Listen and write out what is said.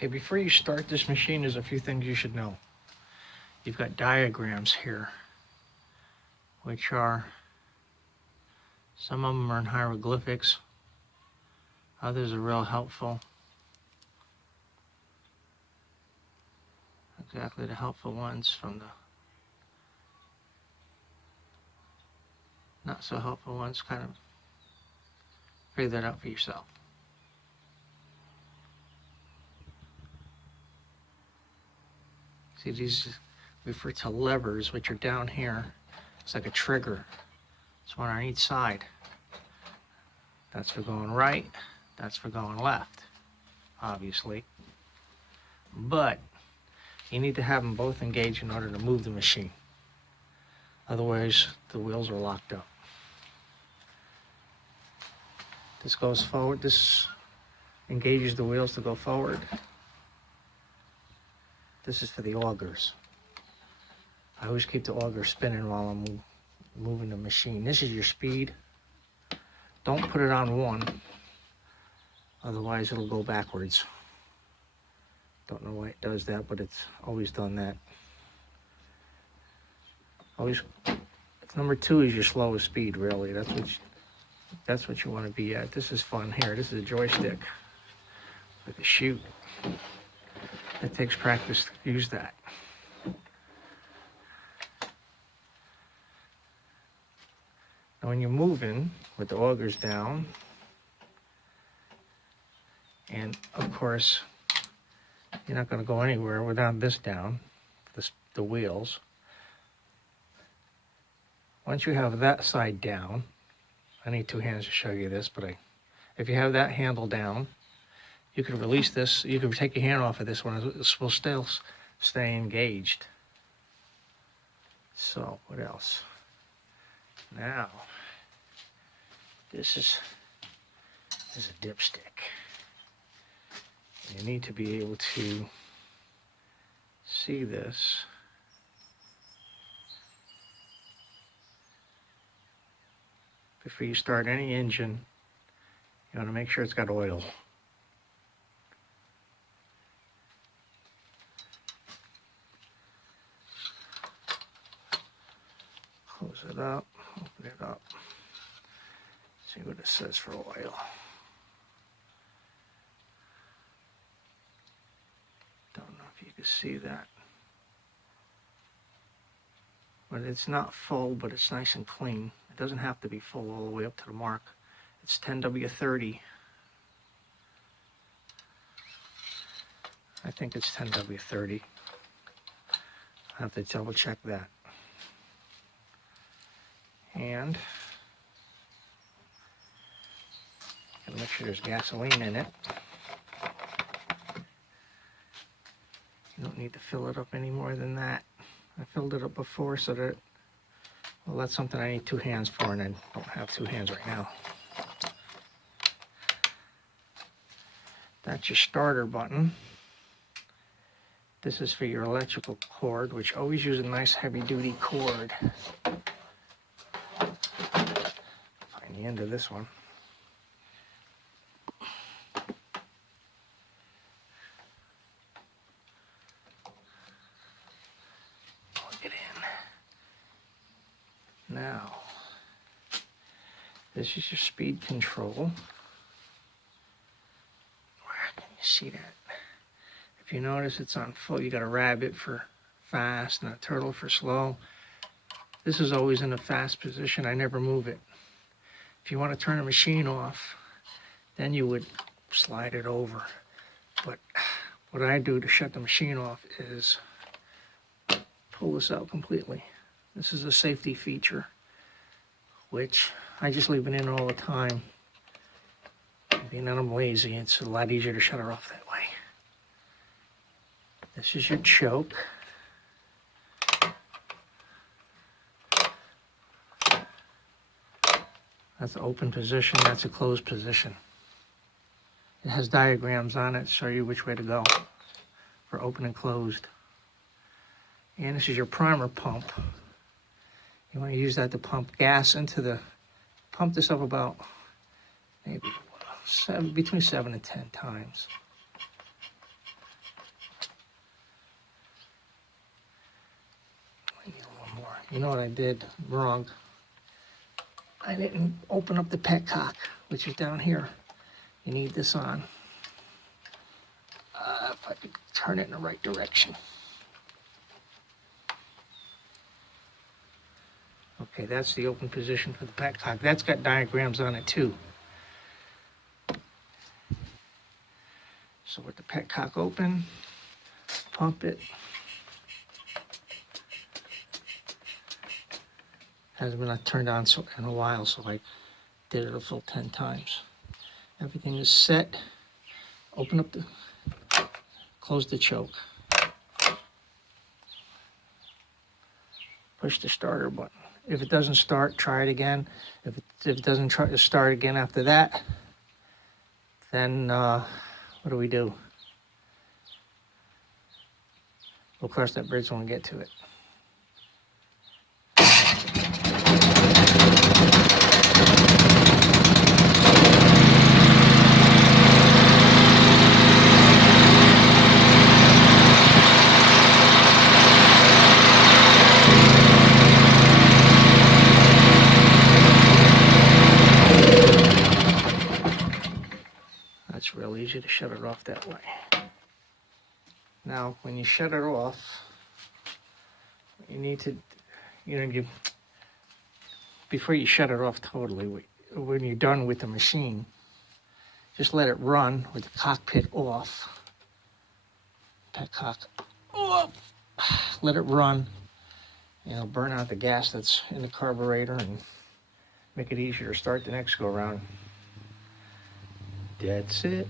Okay, before you start this machine, there's a few things you should know. You've got diagrams here, which are, some of them are in hieroglyphics, others are real helpful. Exactly the helpful ones from the not so helpful ones. Kind of figure that out for yourself. See, these refer to levers, which are down here. It's like a trigger. It's one on each side. That's for going right, that's for going left, obviously. But you need to have them both engaged in order to move the machine. Otherwise, the wheels are locked up. This goes forward, this engages the wheels to go forward. This is for the augers. I always keep the auger spinning while I'm moving the machine. This is your speed. Don't put it on 1, otherwise it'll go backwards. Don't know why it does that, but it's always done that. Always, number 2 is your slowest speed, really. That's what you want to be at. This is fun here. This is a joystick with a chute. It takes practice to use that. Now when you're moving with the augers down, and of course, you're not going to go anywhere without this down, the wheels. Once you have that side down, I need 2 hands to show you this, but if you have that handle down, you can release this, you can take your hand off of this one, this will still stay engaged. So, what else? Now, this is a dipstick. You need to be able to see this. Before you start any engine, you want to make sure it's got oil. Close it up, open it up, see what it says for oil. Don't know if you can see that. But it's not full, but it's nice and clean. It doesn't have to be full all the way up to the mark. It's 10W30. I think it's 10W30. I have to double check that. And make sure there's gasoline in it. You don't need to fill it up any more than that. I filled it up before so that, well, that's something I need 2 hands for, and I don't have 2 hands right now. That's your starter button. This is for your electrical cord, which always use a nice heavy-duty cord. Find the end of this one. Now, this is your speed control. Where can you see that? If you notice it's on full, you got a rabbit for fast and a turtle for slow. This is always in a fast position. I never move it. If you want to turn the machine off, then you would slide it over. But what I do to shut the machine off is pull this out completely. This is a safety feature, which I just leave it in all the time. Being that I'm lazy, it's a lot easier to shut her off that way. This is your choke. That's the open position, that's a closed position. It has diagrams on it to show you which way to go for open and closed. And this is your primer pump. You want to use that to pump gas into the, pump this up about maybe between 7 and 10 times. You know what I did wrong? I didn't open up the petcock, which is down here. You need this on. If I could turn it in the right direction. Okay, that's the open position for the petcock. That's got diagrams on it too. So with the petcock open, pump it. Hasn't been turned on in a while, so I did it a full 10 times. Everything is set. Open up the, close the choke. Push the starter button. If it doesn't start, try it again. If it doesn't start again after that, then what do we do? We'll cross that bridge when we get to it. That's real easy to shut it off that way. Now, when you shut it off, you need to, before you shut it off totally, when you're done with the machine, just let it run with the cockpit off. Petcock off. Let it run. It'll burn out the gas that's in the carburetor and make it easier to start the next go around. That's it.